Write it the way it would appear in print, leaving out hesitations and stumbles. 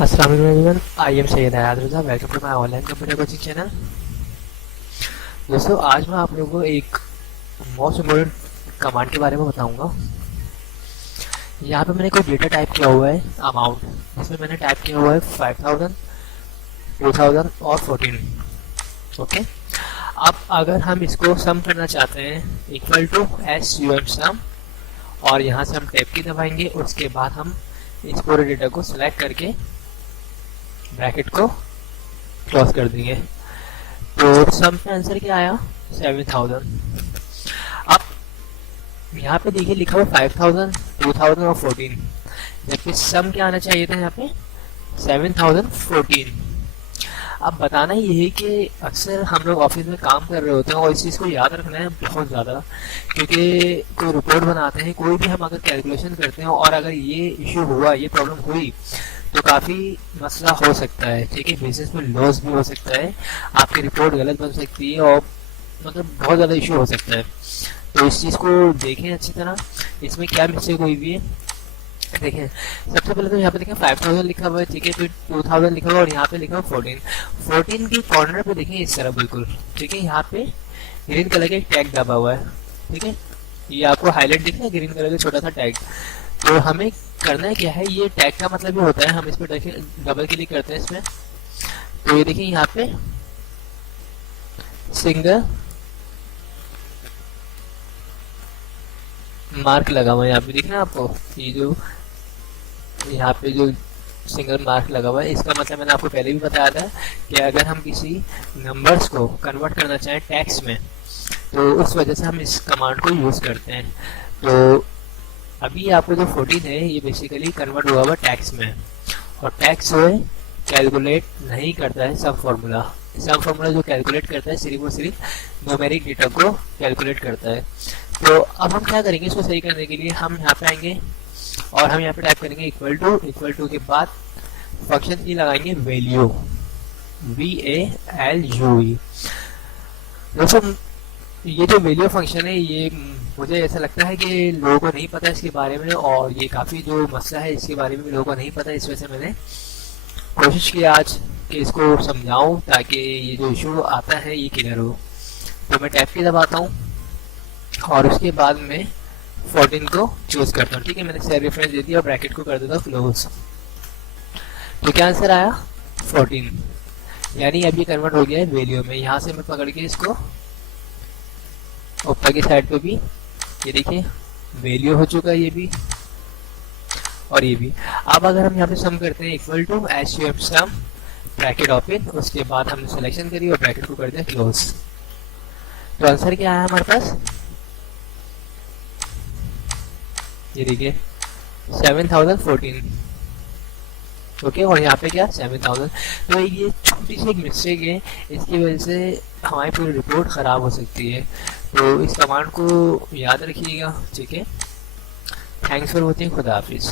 अस्सलाम वालेकुम everyone, I am Syed Hayat Raza. Welcome to my online computer coaching channel. दोस्तों, आज मैं आप लोगों को एक मोस्ट इम्पोर्टेंट कमांड के बारे में बताऊंगा। यहाँ पे मैंने कोई डेटा टाइप किया हुआ है अमाउंट, जिसमें मैंने टाइप किया हुआ है 5000, 2000 और 14। ओके, अब अगर हम इसको सम करना चाहते हैं इक्वल टू SUM सम, और यहाँ से हम टैब की दबाएंगे। उसके बाद हम इस पूरे डेटा को सिलेक्ट करके ब्रैकेट को क्लोज कर देंगे। तो सम का आंसर क्या आया? 7000। अब यहाँ पे देखिए लिखा हुआ 5000, 2000 और 14, जबकि सम क्या आना चाहिए था यहाँ पे? 7014। अब बताना ये है कि अक्सर हम लोग ऑफिस में काम कर रहे होते हैं और इस चीज़ को याद रखना है बहुत ज़्यादा, क्योंकि कोई रिपोर्ट बनाते हैं, कोई भी हम अगर कैलकुलेशन करते हैं और अगर ये इशू हुआ, ये प्रॉब्लम हुई, तो काफ़ी मसला हो सकता है। ठीक है, बिजनेस में लॉस भी हो सकता है, आपकी रिपोर्ट गलत बन सकती है और मतलब बहुत ज़्यादा इशू हो सकता है। तो इस चीज़ को देखें अच्छी तरह, इसमें क्या मिस्टेक हुई भी है। देखें, सबसे पहले तो यहाँ पे देखें 5000 लिखा हुआ है, ठीक है, फिर 2000 लिखा हुआ है और यहाँ पे लिखा हुआ 14 की कॉर्नर पे देखें इस तरह बिल्कुल, ठीक है, यहाँ पे ग्रीन कलर का एक टैग दबा हुआ है। ठीक है, ये आपको हाईलाइट दिख रहा है, ग्रीन कलर का छोटा सा टैग। तो हमें करना है क्या है, ये टैग का मतलब ये होता है, हम इस पर डबल क्लिक करते हैं इसमें, तो ये देखिए यहाँ पे सिंगल मार्क लगा हुआ है, यहाँ पे दिख रहा है आपको, ये जो यहाँ पे जो सिंगल मार्क लगा हुआ है, इसका मतलब मैंने आपको पहले भी बताया था कि अगर हम किसी नंबर्स को कन्वर्ट करना चाहें टेक्स्ट में, तो उस वजह से हम इस कमांड को यूज़ करते हैं। तो अभी आपको जो 14 है ये बेसिकली कन्वर्ट हुआ हुआ टैक्स में, और टैक्स जो है कैलकुलेट नहीं करता है सब फार्मूला। सब फार्मूला जो कैलकुलेट करता है सिर्फ और सिर्फ न्यूमेरिक डेटा को कैलकुलेट करता है। तो अब हम क्या करेंगे, इसको सही करने के लिए हम यहाँ पे आएंगे और हम यहाँ पे टाइप करेंगे इक्वल टू के बाद फंक्शन की लगाएंगे वैल्यू, VALUE। दोस्तों, ये जो वैल्यू फंक्शन है, ये मुझे ऐसा लगता है कि लोगों को नहीं पता इसके बारे में, और ये काफ़ी जो मसला है इसके बारे में भी लोगों को नहीं पता। इस वजह से मैंने कोशिश की आज कि इसको समझाऊं ताकि ये जो इशू आता है ये क्लियर हो। तो मैं टैब की दबाता हूँ और उसके बाद में 14 को चूज करता हूँ। ठीक है, मैंने सेल रेफरेंस दे दिया और ब्रैकेट को कर देता हूँ क्लोज। तो क्या आंसर आया? 14, यानी अब ये कन्वर्ट हो गया है वैल्यू में। यहाँ से मैं पकड़ के इसको ऊपर की साइड पे भी, ये देखिए वैल्यू हो चुका है ये भी और ये भी। अब अगर हम यहाँ पे सम करते हैं equal to SUM sum, bracket open, उसके बाद हमने सिलेक्शन करी और ब्रैकेट को कर दिया क्लोज। तो आंसर क्या आया हमारे पास? ये देखिए 7014। ओके, और यहाँ पे क्या 7000। तो ये छोटी सी एक मिस्टेक है, इसकी वजह से हमारी पूरी रिपोर्ट ख़राब हो सकती है। तो इस कमांड को याद रखिएगा। ठीक है, थैंक्स फॉर वॉचिंग, खुदा हाफिज़।